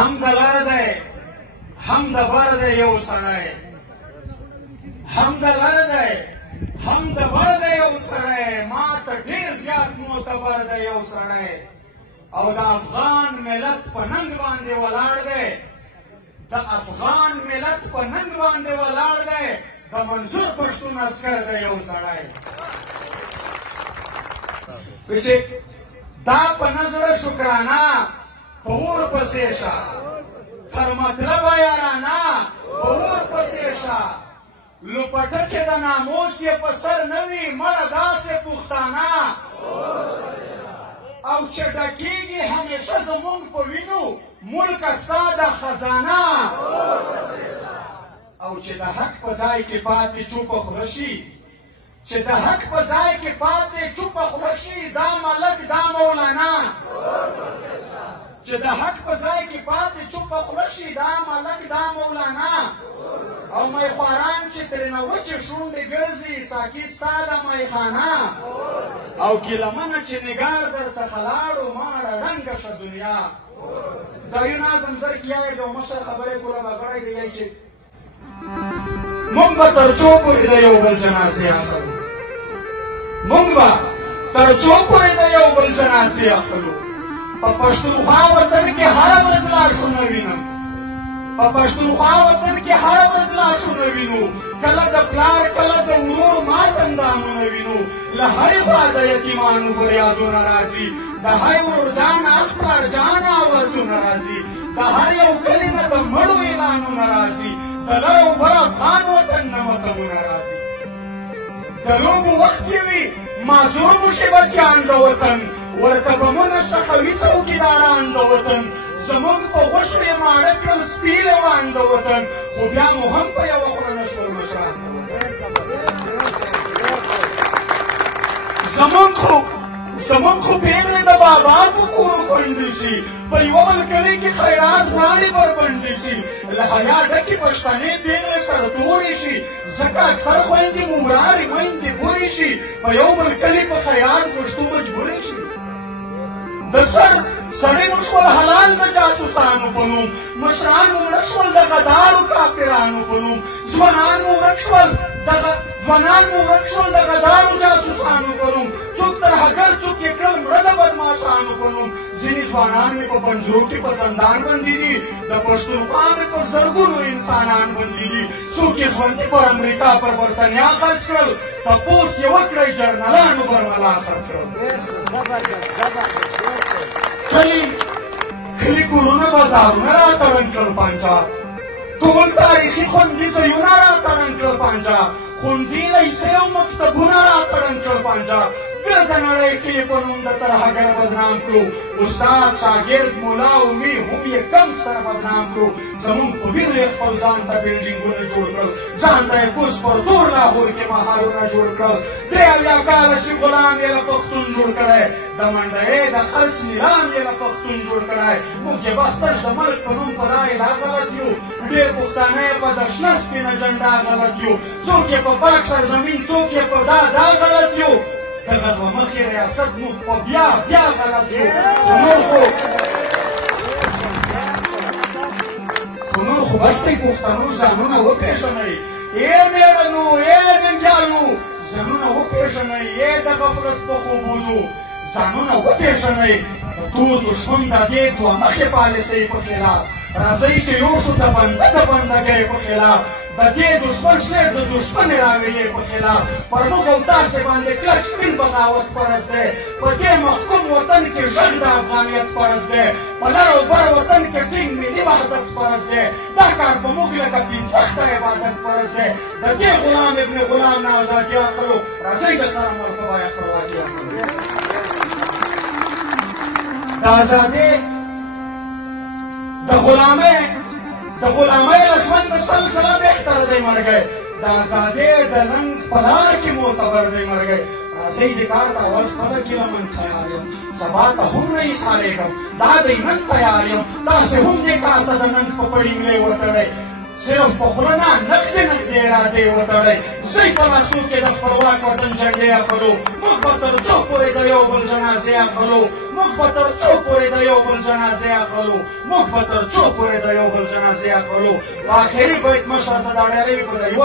هم د لر دی هم د بر دی یو سړی هم د لر دی هم د بر دی یو سړی ما ته ډېر زیات معتبر دی یو سړی او د افغان ملت په ننګ باندې ولاړ دی د افغان ملت په ننګ باندې ولاړ دی د منظور پښتون عسکر دی یو سړی چې دا په نظره شکرانه په اور پسې شه تر مطلبه یارانه په اور پسې شه لوپټه چې د ناموس یې په سر نه وي مړه داسې پښتانه او چې ډکېږي همیشه زمونږ په وینو ملکه ستا د خزانه او چې د حق په ځای کې پاتې چوپه خوله شي چې د حق په ځای کې پاتې چوپه خوله شي دا ملک دا مولانا چې د حق په ځای کې پاتې چوپه خوله شي دا ملک دا مولانا او میخواران چې ترېنه وچې شونډې ګرځي ساقي ستا د میخانه او ګیلمنه چې نګار درڅخه لاړو ماړه ړنګه شه دنیا دا یو نظم زر کیای د مشر خبرې کوله به غړی دی چې مونږ به تر څو پورې د یو بل جنازې اخلو مونږ به تر څو پورې د یو بل جنازې اخلو په پښتونخوا وطن کې هره ورځ لاشونه وینم په پښتونخوا وطن کې هره ورځ لاشونه وینو کله د پلار کله د ورور ماتندامونه وینو له هرې خوا د یتیمانو فریادونه راځي د هر ورور جان پلار جان آوازونه راځي د هر یو کلي نه د مړو اعلانونه راځي د لر او بر افغان وطن نه متلونه راځي د لوبو وخت یې وي معذور مو شي بچیان د وطن ورته به مو نشه وي څوکیداران د وطن زمونږ په غوښو یې ماړه کړل سپي لوان د وطن خو بیا مو هم په یوه خوله نه شول مشران د وطن زمونږ خو پېغلې د بابا په کورو کونډې شي په یوه بل کلي کې خیرات غواړي بربنډې شي له حیا ډکې پښتنې پېغلې سره تورې شي ځکه اکثر خویندې مو ورارې میندې پورې شي په یو بل کلي په خیرات پښتو مجبورې شي د سړی مو شول حلال د جاسوسانو په نوم مشران مو ورک شول د غدارو کافرانو په نوم ځوانان مو ورک شول د غدارو جاسوسانو په نوم څوک ترهګر څوک یې کړل مړه د بدماشانو په نوم ځینې ځوانان مې په پنجرو کې په زندان بندي دي د پښتونخوا مې په زرګونو انسانان بندي دي څوک یې ژوندي پر امریکا پر برتنیا خرڅ کړل تپوس یې وکړئ جرنلانو برملا خرڅ کړل کلي کورونه بازارونه راتړن کړل پنجا ټول تاریخي خوندي ځایونه راتړن کړل پنجا ښوونځي لیسې او مکتبونه راتړن کړل پنجا ګرده نړۍ کې یې په نوم د ترهګر بدنام کړو استاد شاګرد ملا امي هم یې کم سره بدنام کړو زمونږ په وینو یې خپل ځان ته بلډینګونه جوړ کړل ځان ته یې کوز پر تور لاهور کې محلونه جوړ کړل 83 کاله چې غلام یې له پښتون جوړ کړی د منډیې د خلص نیلام یې له پښتون جوړ کړی موږ یې بس تش د ملک په نوم په رایې لا غلط یو ډېر پښتانه یې په د شنه سپینه جنډا غلط یو څوک یې په پاک سرزمین څوک یې په دا غلط یو دغه دوه مخې ریاست موږ په بیا غلط یو خو نور خو بس دی پښتنو ځانونه وپېژنئ ای مېړنو ای ننګیانو ځانونه وپېژنئ ای د غفلت په خوبونو ځانونه وپېژنئ د تور دښمن د دې دوه مخې پالیسۍ په خلاف راځئ چې یو شو د بندګۍ په خلاف د دې دښمن شعر د دښمنې راویې په خلاف پر موږ او تاسې باندې کلک سپین بغاوت فرض دی په دې محکوم وطن کې غږ د افغانیت فرض دی په لر او بر وطن کې ټینګ ملي وحدت فرض دی دا کار په موږ لکه پنځوخته عبادت فرض دی د دې غلام ابن غلام نه ازادي اخلو راځئ د سره مرتبه خپلواکي اخلو د ازادۍ د غلامۍ له ژونده سلسله بهتره دی مرګی د ازادۍ د ننګ په لار کې معتبر دی مرګی راځئ د کار ته اول خپله ګیله من خیال یم سبا ته هم نه ایسارېږم دا دی نن تیار یم تاسې هم دې کار ته د ننګ په پړي ملې وتړئ صرف په خوله نه نقدې ارادې وتړئ زی په لاسو کې د خپلواک وطن جنډې اخلو موږ به تر څو پورې د یو بل جنازې اخلو موږ به تر څو پورې د یو بل جنازې اخلو موږ به تر څو پورې د یو بل جنازې اخلو په آخري بیت مشر ته دا ډېرې